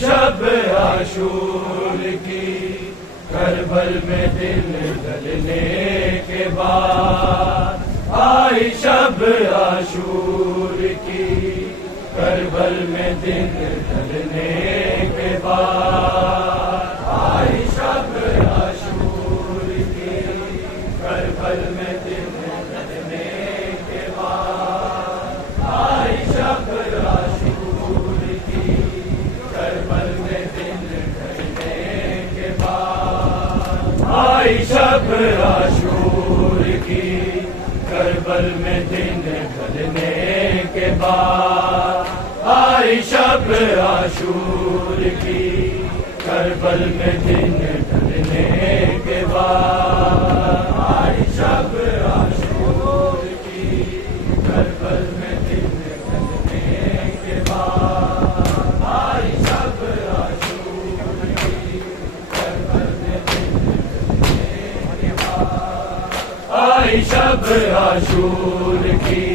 شب عاشور کی کربل میں دل ڈلنے کے بعد آئی شب عاشور کی کربل میں دل ڈلنے کے بعد آئی شب عاشور کی کربل میں دل ڈلنے کے بعد آئی شب عاشور کی کربل میں دل ڈلنے کے بعد آئی شب عاشور کی کربل میں دل ڈلنے کے بعد آئی شب عاشور کی کربل میں دل ڈلنے کے بعد آئی شب عاشور کی کربل میں دل ڈلنے کے بعد آئی شب عاشور کی کربل میں دل ڈلنے کے بعد آئی شب عاشور کی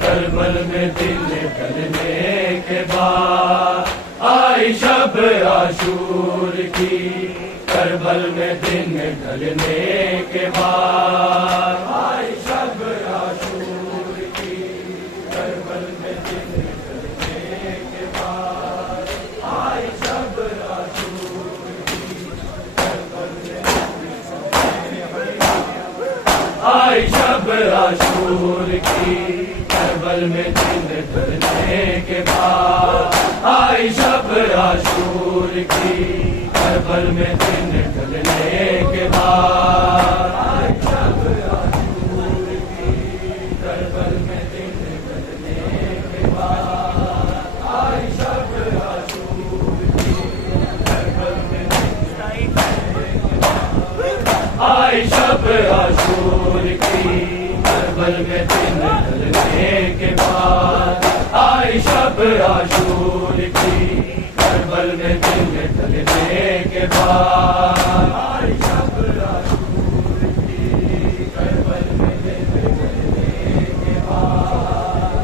کربل میں دل ڈلنے کے بعد آئی شب عاشور کی کربل میں دل ڈلنے کے بعد آئی شب عاشور کی کربل میں دل ڈلنے کے بعد آئی شب عاشور کی کربل میں آئی شب عاشور کی کربل میں دل ڈلنے کے بعد آئی شب عاشور کی کربل میں دل ڈلنے کے بعد آئی شب عاشور کی کربل میں دل ڈلنے کے بعد آئی شب عاشور کی کربل میں آئی شب عاشور کی کربل میں دل ڈلنے کے بعد آئی شب عاشور کی کربل میں دل ڈلنے کے بعد آئی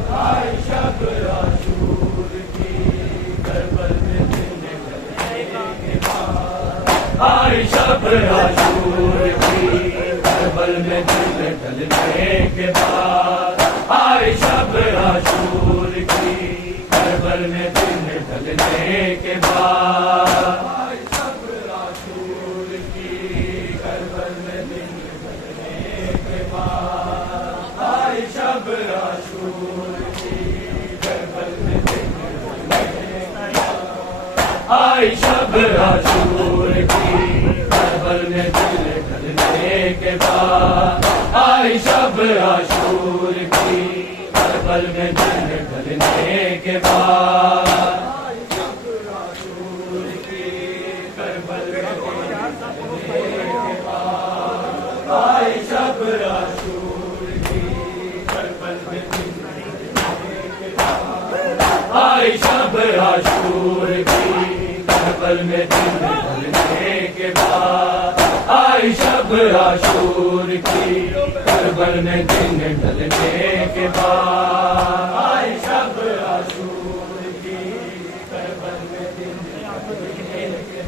شب عاشور کی کربل میں دل ڈلنے کے بعد آئی شب عاشور کی کربل میں دل ڈلنے کے بعد آئی شب عاشور کی کربل میں دل ڈلنے کے بعد آئی شب عاشور کی کربل میں دل ڈلنے کے بعد آئی شب عاشور کی کربل میں دل ڈلنے کے بعد آئی شب عاشور کی کربل میں دل ڈلنے کے بعد آئی شب عاشور کی کربل میں دل ڈلنے کے بعد آئی شب عاشور کی کربل میں دل ڈلنے کے بعد آئی شب عاشور کی کربل میں دل ڈلنے کے بعد آئی شب عاشور کی کربل میں دل ڈلنے کے بعد آئی شب عاشور کی کربل میں دل ڈلنے کے بعد آئی شب عاشور کی کربل میں دل ڈلنے کے بعد آئی شب عاشور کی کربل میں دل ڈلنے کے بعد آئی شب عاشور کی کربل میں دل ڈلنے کے بعد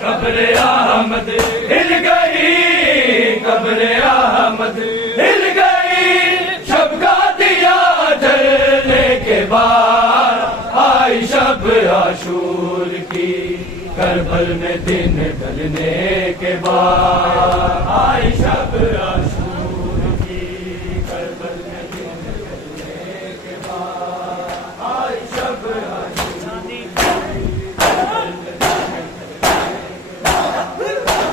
قبر احمد ہل گئی قبر احمد ہل گئی شب کا دیا جلنے کے بعد آئی شب عاشور کی کربل میں دل ڈلنے کے بعد آئی شب عاشور کی کربل میں دل ڈلنے کے بعد آئی شب عاشور کی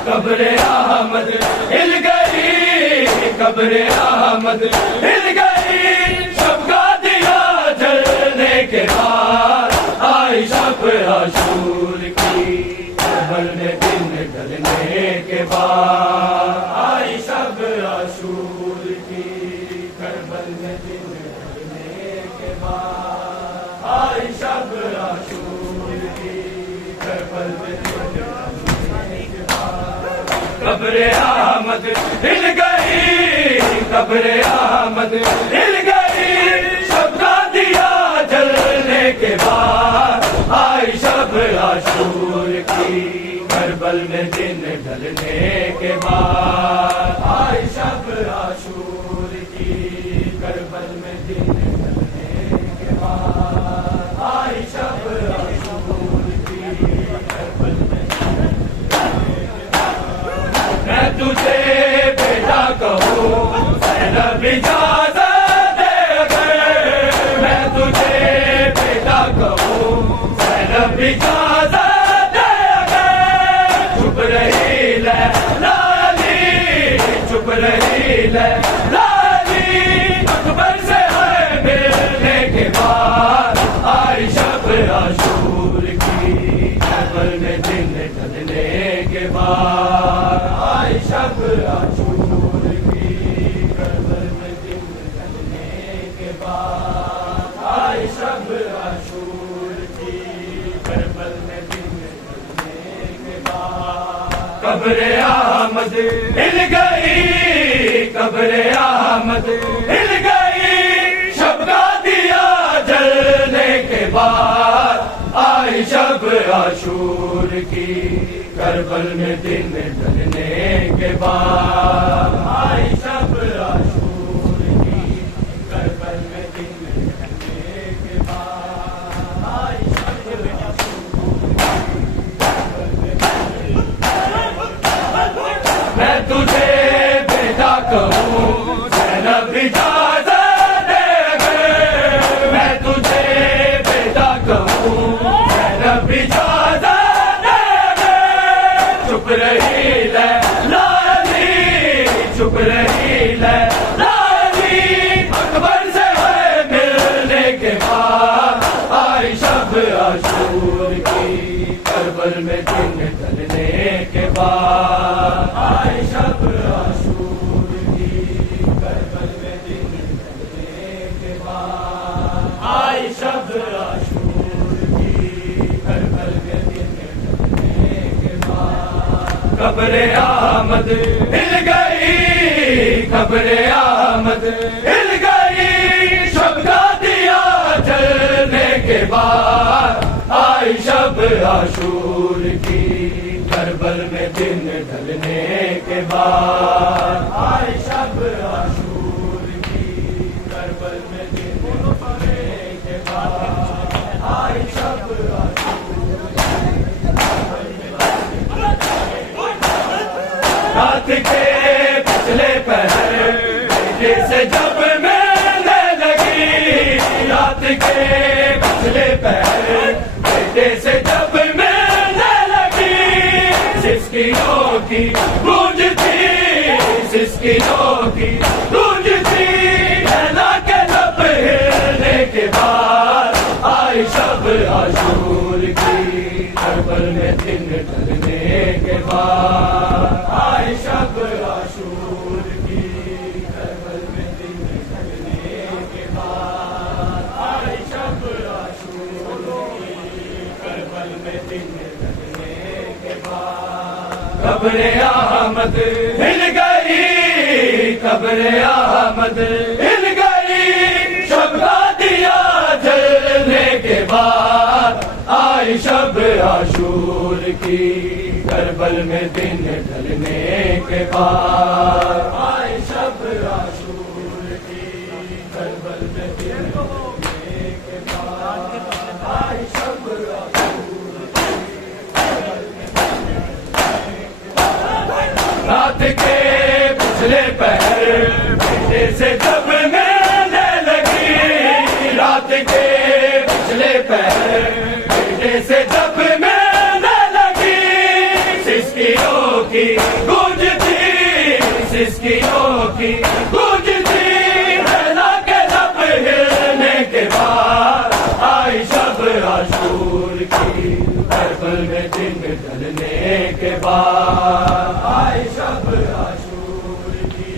قبر احمد ہل گئی قبر احمد ہل گئی شب کا دیا جلنے کے بعد آئی شب عاشور کی کربل میں دل ڈلنے کے بعد آئی شب عاشور کی کربل میں دل بعد آئی شب عاشور کی کربل میں ڈلنے کے بعد قبر احمد ہل گئی قبر احمد ہل گئی شب کا دیا جلنے کے بعد آئی شب عاشور کی کربل میں دن ڈھلنے کے بعد آئی شب عاشور کی کربل میں دن ڈھلنے کے بعد آئی شب عاشور کی کربل میں میں تجھے بیٹا کہوں زینب اجازت دے اگر میں تجھے بیٹا کہوں زینب اجازت دے اگر چپ رہی لالی چپ رہی لالی اکبر سے ہے ملنے کے بعد آئی شب عاشور کی کربل میں دن ڈھلنے کے بعد آئی شب عاشور کی کربل میں دن ڈھلنے کے بعد آئی شب عاشور کی کربل میں دن ڈھلنے کے بعد قبر احمد ہل گئی قبر احمد ہل گئی شب کا دیا جلنے کے بعد آئی شب عاشور کی کربل میں دن ڈھلنے کے بعد آئی شب عاشور کی کربل میں دن ڈھلنے کے بعد آئی شب میں تجھے بیٹا کہوں زینب اجازت دے اگر میں تجھے بیٹا کہوں زینب اجازت دے اگر چپ رہی لالی چپ رہی لالی اکبر سے ہے ملنے کے بعد آئی شب عاشور کی کربل میں دن ڈھلنے کے بعد آئی شب عاشور کی کربل میں دن ڈھلنے کے بعد آئی شب عاشور کی کربل میں دن ڈھلنے کے بعد قبر احمد ہل گئی قبر احمد ہل گئی شب کا دیا جلنے کے بعد آئی شب عاشور کی کربل میں دن ڈھلنے کے بعد آئی شب عاشور کی کربل میں دن ڈھلنے کے بعد آئی شب رات کے پچھلے پہر بیٹے سے جب ملنے لگی رات کے پچھلے پہر بیٹے سے جب ملنے لگی سسکیوں کی گونج تھی سسکیوں کی گونج تھی لیلا کے لب ہلنے کے بعد آئی شب عاشور کی کربل میں دن ڈھلنے کے بعد آئی شب عاشور کی کربل میں دن ڈھلنے کے بعد آئی شب عاشور کی کربل میں دن ڈھلنے کے بعد قبر احمد ہل گئی قبر احمد ہل گئی شب کا دیا جلنے کے بعد آئی شب عاشور کی کربل میں دن ڈھلنے کے بعد آئی شب عاشور کی کربل میں دن ڈھلنے کے بعد آئی شب عاشور رات کے پچھلے پہر بیٹے سے جب ملنے لگی رات کے پچھلے پہر بیٹے سے جب ملنے لگی سسکیوں کی گونج تھی سسکیوں کی گونج تھی لیلا کے لب ہلنے کے بعد آئی شب عاشور کی کربل میں دن ڈھلنے کے بعد آئی شب عاشور کی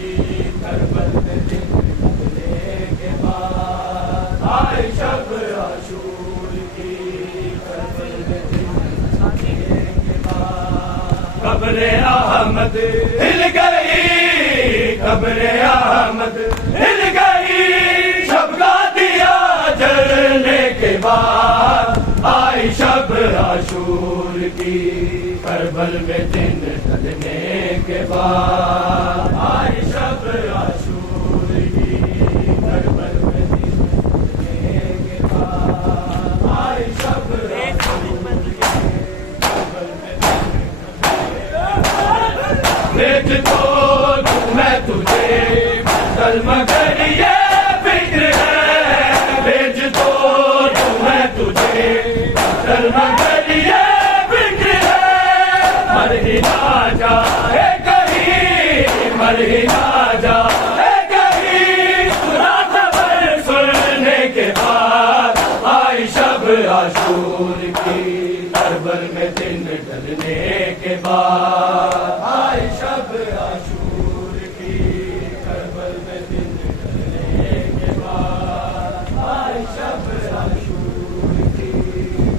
کربل میں دن ڈھلنے کے بعد آئی شب قبر احمد ہل گئی، قبر احمد ہل گئی، شب کا دیا جلنے کے بعد آئی شب عاشور کی، کربل میں دن ڈھلنے کے بعد آئی شب عاشور کی، کربل میں دن ڈھلنے کے بعد آئی شب عاشور کی، کربل میں بیچ تو میں تجھے کل مگر یہ فکر ہے، بیچ تو میں تجھے کل مگر یہ فکر ہے، مر ہی نہ جائے کہیں، مر ہی نہ جائے کہیں، سنا خبر سننے کے بعد آئی شب عاشور کی، کربل میں دن ڈھلنے کے بعد آئی شب عاشور کی، کربل میں دن ڈھلنے کے بعد آئی شب عاشور کی،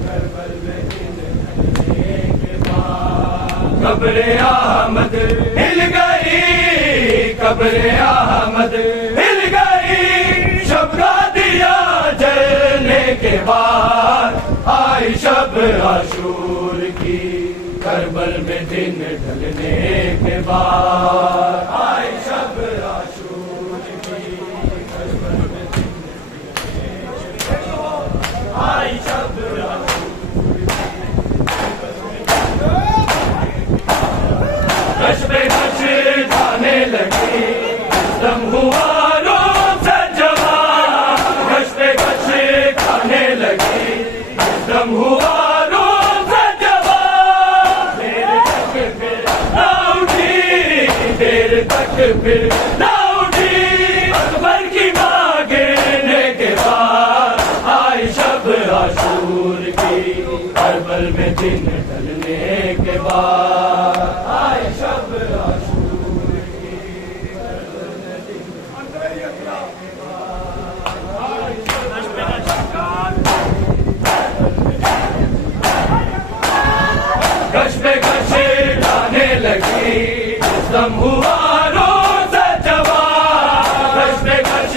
کربل میں دن ڈھلنے کے بعد قبر احمد ہل گئی، قبر احمد ہل گئی، شب کا دیا جلنے کے بعد آئی شب عاشور کی، کربل میں دن ڈھلنے کے بعد آئی شب عاشور کی، کربل میں دن ڈھلنے کے بعد آئی شب عاشور کی، کش پہ کش جانے لگی، دم ہوا روم سے جوان، کش پہ کش کھانے لگی، دم ہوا روم سے جوان، دیر تک پھر نہ اٹھی، اکبر کی ماں گرنے کے بعد آئی شب عاشور کی، کربل میں دن ڈھلنے کے بعد آئی شب عاشور کی، کربل میں دن ڈھلنے کے بعد آئی شب عاشور کی، کش پہ کش جانے لگی، دم ہوا روز جوان، کش پہ کش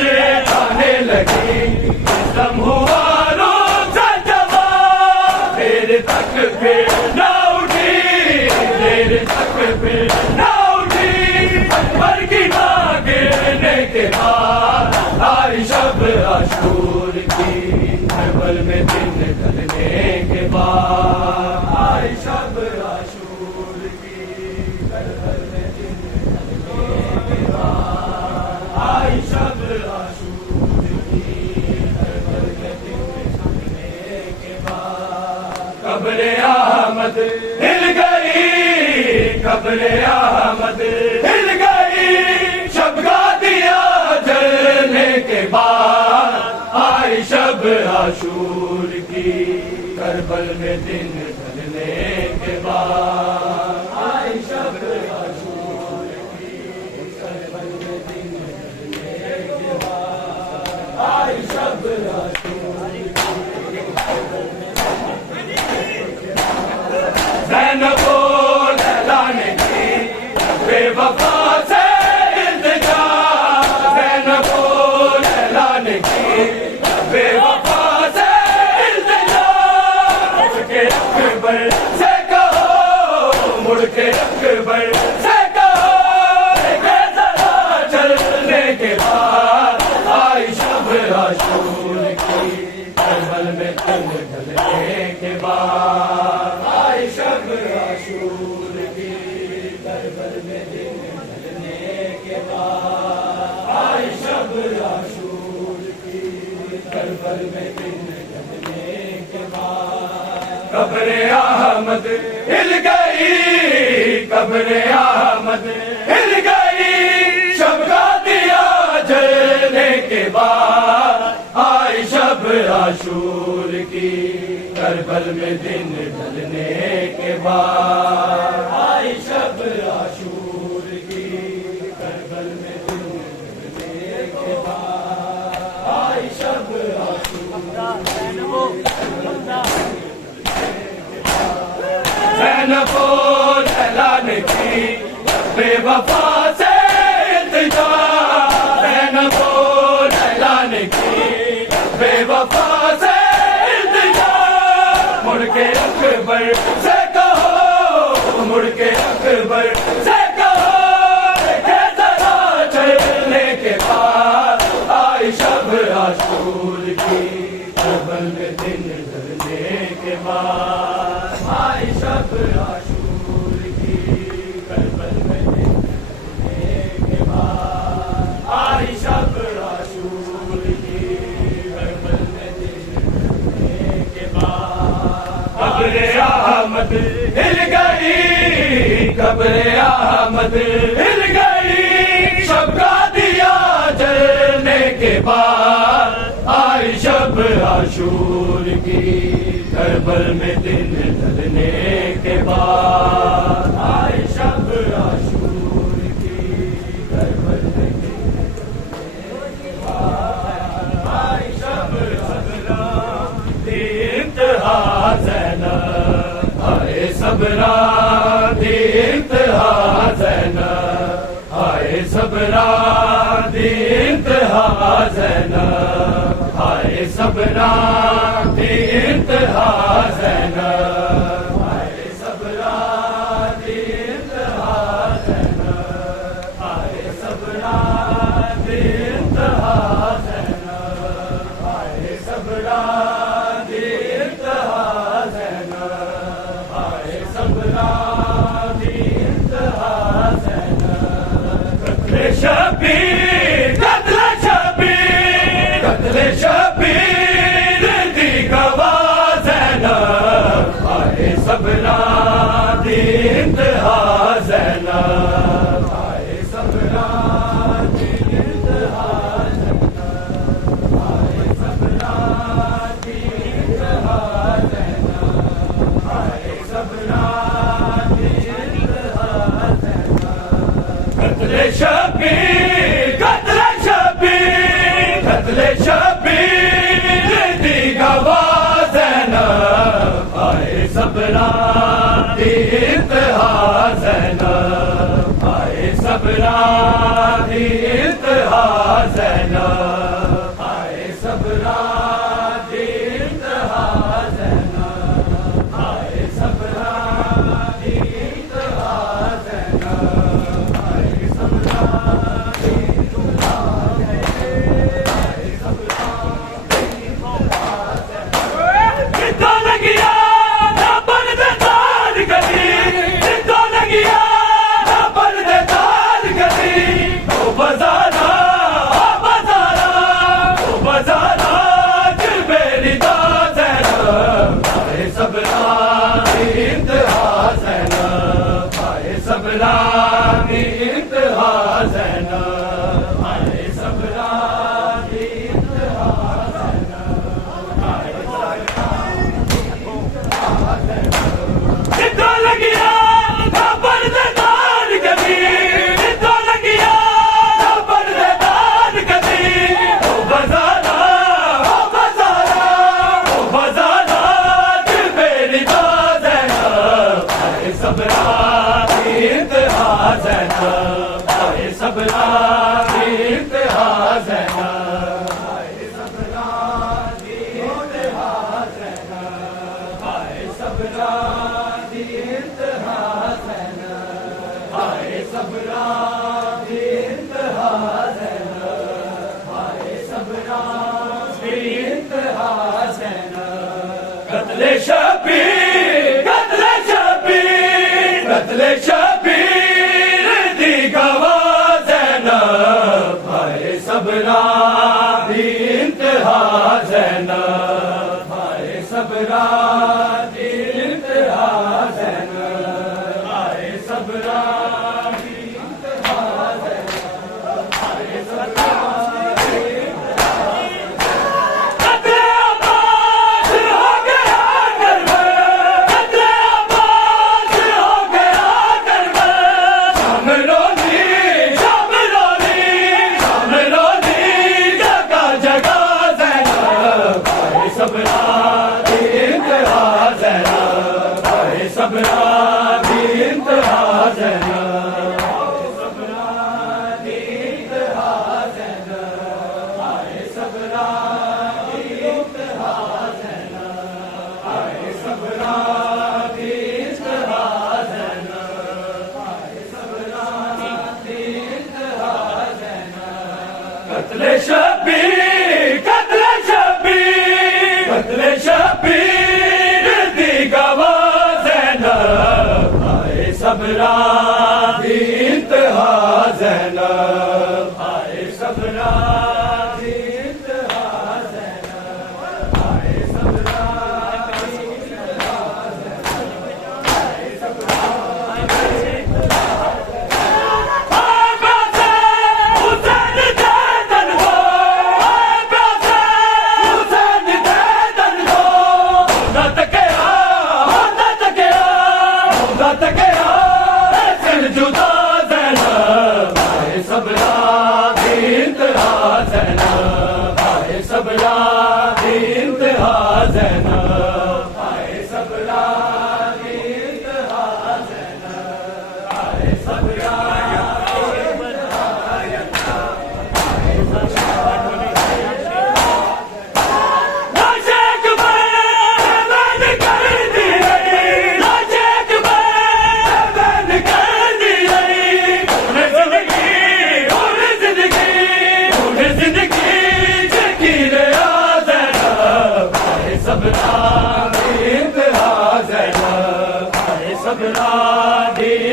جانے لگی، دم ہوا روز جوان، دیر تک پھر نہ اٹھی، دیر تک پھر نہ اٹھی، اکبر کی ماں گرنے کے بعد آئی شب عاشور کی، کربل میں دن ڈھلنے کے بعد آئی شب عاشور کی، کربل میں دن ڈھلنے کے بعد آئی شب عاشور کی، کربل میں دن ڈھلنے کے بعد قبر احمد ہل گئی، قبر احمد ہل گئی، شب کا دیا جلنے کے بعد آئی شب عاشور کی، کربل میں دن ڈھلنے کے بعد آئی شب عاشور کی، کربل میں دن ڈھلنے کے بعد آئی شب عاشور کی، کربل میں دن ڈھلنے کے بعد زینب و لیلا نے کی بے وفا سے التجا، زینب و لیلا نے کی بے وفا سے التجا، مڑ کے اکبر سے کہو، مڑ کے اکبر سے کہو، کہ ذرا چلنے کے بعد آئی شب عاشور کی، کربل میں دن ڈھلنے کے بعد آئی شب عاشور کی، کربل میں دن ڈھلنے کے بعد آئی شب عاشور کی، کربل میں دن ڈھلنے کے بعد قبر احمد ہل گئی، قبر احمد ہل گئی، شب کا دیا جلنے کے بعد آئی شب عاشور کی، کربل میں دن ڈھلنے کے بعد آئی شب عاشور کی، کربل میں دن ڈھلنے کے بعد آئی شب عاشور کی، زینب و اعلان کی بے وفا سے التجا زینب اعلان کی بے وفا سے التجا مڑ کے اکبر سے کہو مڑ کے اکبر سے کہو کہ ذرا چلنے کے بعد آئی شب عاشور کی کربل میں دن ڈھلنے کے بعد آئی شب عاشور کی کربل میں دن ڈھلنے کے بعد آئی شب عاشور کی کربل میں دن ڈھلنے کے بعد قبر احمد ہل گئی قبر احمد ہل گئی شب کا دیا جلنے کے بعد آئی شب عاشور کی کربل میں دن ڈھلنے کے بعد آئی شب عاشور کی کربل میں دن ڈھلنے کے بعد آئی شب صبرا دی انتہا زینب آئے صبرا دی انتہا زینب آئے صبرا دی انتہا زینب آئے صبرا دی انتہا زینب آئے صبرا دی انتہا زینب آئے صبرا دی انتہا زینب آئے صبرا دی انتہا زینب آئے صبرا دی انتہا زینب قتل شبیر قتل شبیر قتل شبیر دی گواہ زینب آئے صبرا دی انتہا زینب آئے صبرا دی انتہا زینب آئے صبرا دی انتہا زینب آئے صبرا دی انتہا زینب قتل شبیر قتل شبیر قتل شبیر دی گواہ زینب آئے صبرا دی انتہا زینب آئے صبرا دی انتہا زینب آئے صبرا دی انتہا زینب آئے صبرا دی انتہا زینب آئے صبرا دی انتہا کتوں لگیا نہ بن دے تار گلی کتوں لگیا نہ بن دے تار گلی او بازارا او بازارا دل میری دا زینب آئے صبرا دی انتہا زینب آئے صبرا دی انتہا زینب آئے صبرا دی انتہا کتوں لگیا نہ بن دے تار گلی کتوں لگیا نہ بن دے تار گلی او بازارا او بازارا دل میری دا زینب آئے صبرا دی انتہا زینب آئے صبرا دی انتہا زینب آئے صبرا دی انتہا زینب آئے صبرا دی انتہا زینب آئے صبرا دی انتہا زینب آئے صبرا دی انتہا زینب قتل شبیر قتل شبیر قتل شبیر دی گواہ زینب آئے صبرا دی انتہا زینب آئے صبرا دی انتہا زینب آئے صبرا دی انتہا زینب آئے صبرا دی انتہا قتل عباس ہو گیا کربلا قتل شبیر قتل شبیر قتل شبیر دی گواہ زینب آئے صبرا دی انتہا زینب آئے صبرا دی انتہا زینب آئے صبرا دی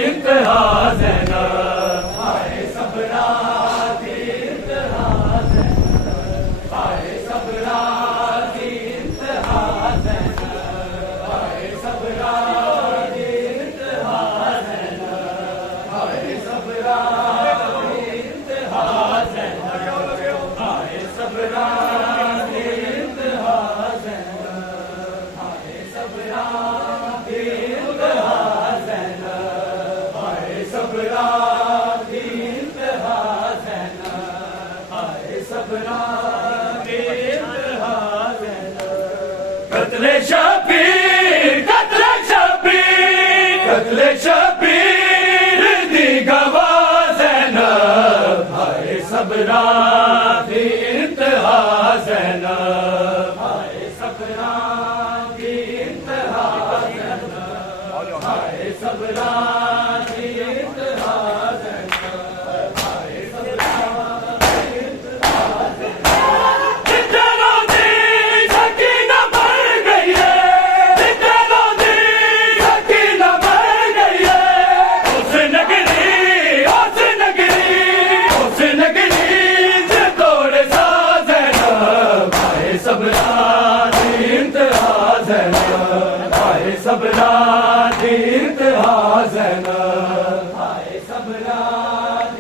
انتہا زینب آئے صبرا قتل شبیر قتل شبیر قتل شبیر دی گواہ زینب آئے صبرا دی انتہا زینب آئے صبرا دی انتہا زینب آئے صبرا دی انتہا زینب آئے صبرا دی انتہا زینب صبرا دی انتہا زینب آئے صبرا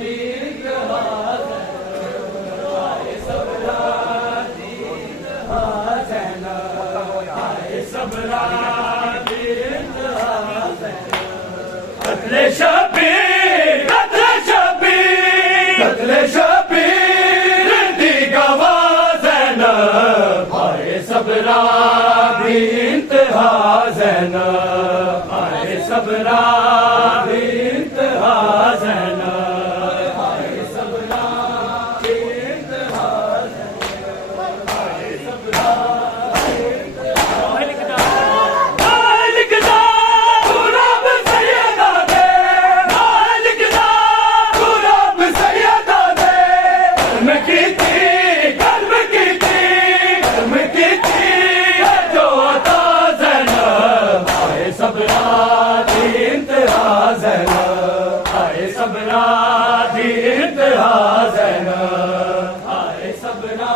دی انتہا زینب آئے صبرا دی انتہا زینب آئے صبرا دی انتہا زینب قتل شبیر قتل شبیر قتل شبیر دی گواہ زینب آئے صبرا دی انتہا زینب آئے صبرا دی انتہا زینب آئے صبرا دی انتہا زینب آئے صبرا دی انتہا مالک دا غلام سیدہ دے مالک دا غلام سیدہ دے کرم کیتی کرم کیتی کرم کیتی جو عطا زینب آئے صبرا دی انتہا زینب آئے صبرا دی انتہا زینب آئے صبرا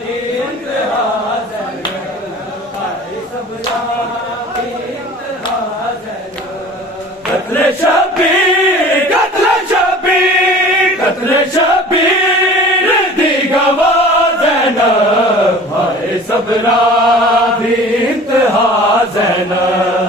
دی انتہا زینب آئے صبرا دی انتہا زینب قتل شبیر قتل شبیر قتل شبیر دی گواہ زینب آئے صبرا دی انتہا زینب